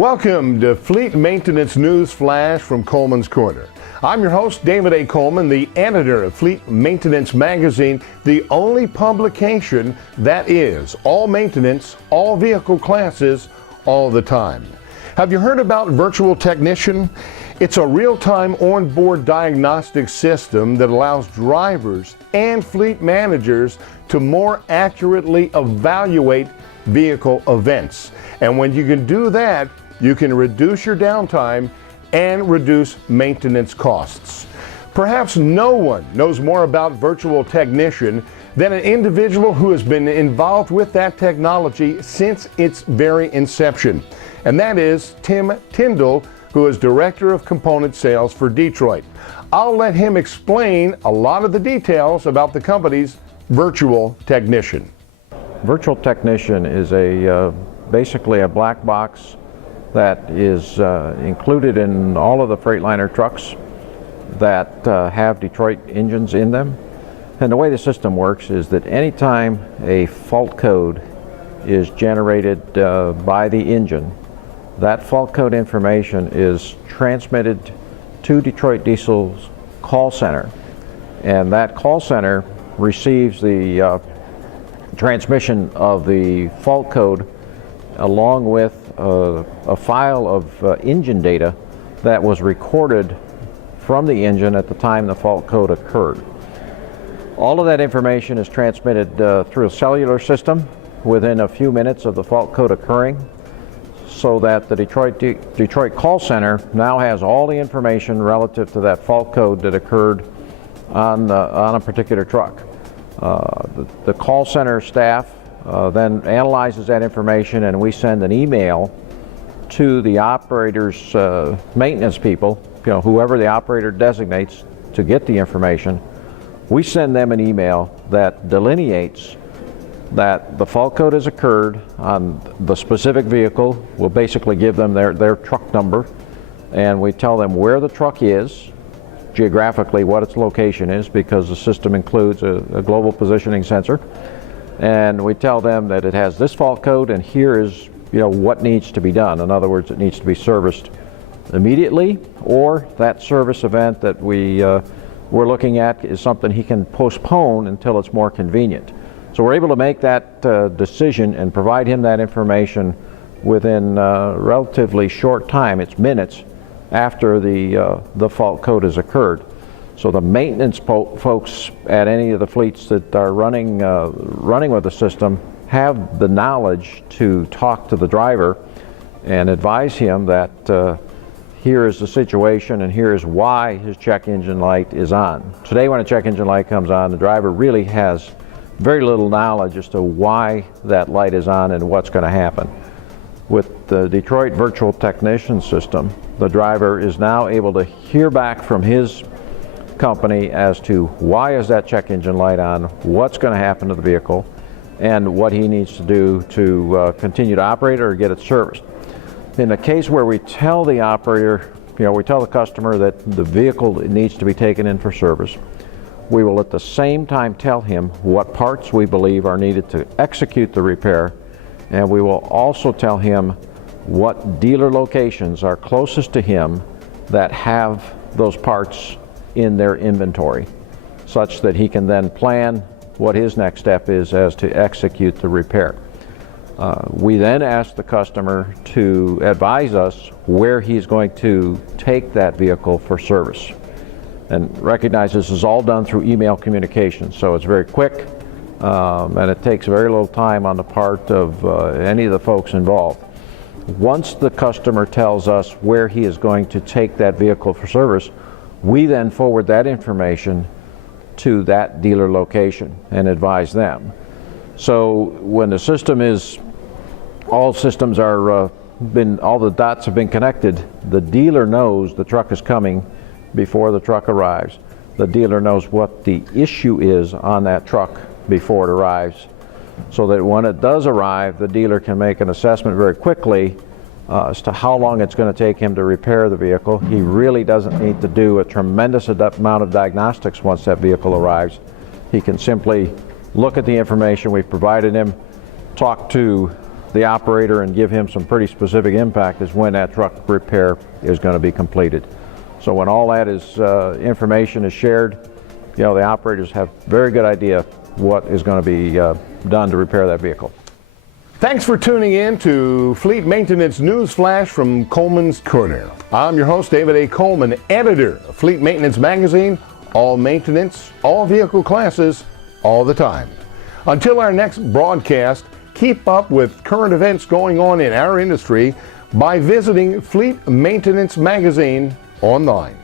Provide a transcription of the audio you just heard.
Welcome to Fleet Maintenance News Flash from Kolman's Corner. I'm your host, David A. Kolman, the editor of Fleet Maintenance Magazine, the only publication that is all maintenance, all vehicle classes, all the time. Have you heard about Virtual Technician? It's a real-time onboard diagnostic system that allows drivers and fleet managers to more accurately evaluate vehicle events. And when you can do that, you can reduce your downtime and reduce maintenance costs. Perhaps no one knows more about Virtual Technician than an individual who has been involved with that technology since its very inception. And that is Tim Tyndall, who is Director of Component Sales for Detroit. I'll let him explain a lot of the details about the company's Virtual Technician. Virtual Technician is basically a black box that is included in all of the Freightliner trucks that have Detroit engines in them. And the way the system works is that anytime a fault code is generated by the engine, that fault code information is transmitted to Detroit Diesel's call center. And that call center receives the transmission of the fault code along with a file of engine data that was recorded from the engine at the time the fault code occurred. All of that information is transmitted through a cellular system within a few minutes of the fault code occurring, so that the Detroit call center now has all the information relative to that fault code that occurred on a particular truck. The call center staff then analyzes that information, and we send an email to the operator's maintenance people, whoever the operator designates to get the information. We send them an email that delineates that the fault code has occurred on the specific vehicle. We'll basically give them their truck number, and we tell them where the truck is, geographically what its location is, because the system includes a global positioning sensor. And we tell them that it has this fault code, and here is what needs to be done. In other words, it needs to be serviced immediately, or that service event that we're looking at is something he can postpone until it's more convenient. So we're able to make that decision and provide him that information within relatively short time. It's minutes after the fault code has occurred. So the maintenance folks at any of the fleets that are running with the system have the knowledge to talk to the driver and advise him that here is the situation and here is why his check engine light is on. Today, when a check engine light comes on, the driver really has very little knowledge as to why that light is on and what's going to happen. With the Detroit Virtual Technician system, the driver is now able to hear back from his company as to why is that check engine light on, what's going to happen to the vehicle, and what he needs to do to continue to operate or get it serviced. In the case where we tell the operator, we tell the customer that the vehicle needs to be taken in for service, we will at the same time tell him what parts we believe are needed to execute the repair, and we will also tell him what dealer locations are closest to him that have those parts in their inventory, such that he can then plan what his next step is as to execute the repair. We then ask the customer to advise us where he's going to take that vehicle for service. And recognize this is all done through email communication, so it's very quick, and it takes very little time on the part of any of the folks involved. Once the customer tells us where he is going to take that vehicle for service, we then forward that information to that dealer location and advise them. So when the system is, all systems are all the dots have been connected, the dealer knows the truck is coming before the truck arrives. The dealer knows what the issue is on that truck before it arrives, so that when it does arrive, the dealer can make an assessment very quickly as to how long it's going to take him to repair the vehicle. He really doesn't need to do a tremendous amount of diagnostics once that vehicle arrives. He can simply look at the information we've provided him, talk to the operator and give him some pretty specific impact is when that truck repair is going to be completed. So when all that is information is shared, the operators have a very good idea what is going to be done to repair that vehicle. Thanks for tuning in to Fleet Maintenance News Flash from Kolman's Korner. I'm your host, David A. Kolman, editor of Fleet Maintenance Magazine. All maintenance, all vehicle classes, all the time. Until our next broadcast, keep up with current events going on in our industry by visiting Fleet Maintenance Magazine online.